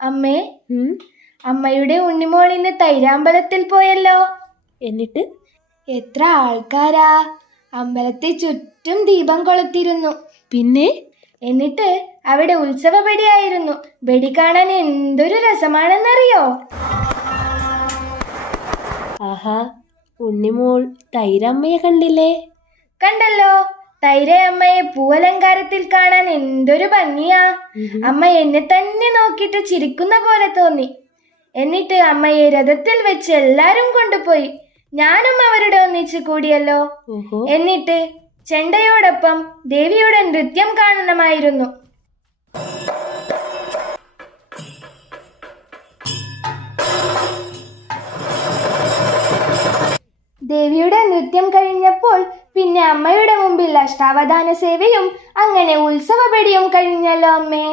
അമ്മേ, അമ്മയുടെ ഉണ്ണിമോൾ ഇന്ന് തൈരാമ്പലത്തിൽ പോയല്ലോ. എന്നിട്ട് എത്ര ആൾക്കാരാ! അമ്പലത്തെ ചുറ്റും ദീപം കൊളുത്തിരുന്നു. പിന്നെ എന്നിട്ട് അവിടെ ഉത്സവ ബടിയായിരുന്നു. ബടി കാണാൻ എന്തൊരു രസമാണെന്നറിയോ? ആഹാ, ഉണ്ണിമോൾ തൈരമ്മയെ കണ്ടില്ലേ? കണ്ടല്ലോ. തൈര അമ്മയെ പൂവലങ്കാരത്തിൽ കാണാൻ എന്തൊരു ഭംഗിയാ! അമ്മ എന്നെ തന്നെ നോക്കിയിട്ട് ചിരിക്കുന്ന പോലെ തോന്നി. എന്നിട്ട് അമ്മയെ രഥത്തിൽ വെച്ച് എല്ലാരും കൊണ്ടുപോയി. ഞാനും അവരുടെ ഒന്നിച്ച് കൂടിയല്ലോ. എന്നിട്ട് ചെണ്ടയോടൊപ്പം ദേവിയുടെ നൃത്യം കാണണമായിരുന്നു. ദേവിയുടെ നൃത്യം കഴിഞ്ഞപ്പോൾ പിന്നെ അമ്മയുടെ മുമ്പിൽ അഷ്ടാവധാന സേവയും അങ്ങനെ ഉത്സവ ബടിയും കഴിഞ്ഞല്ലോ അമ്മേ.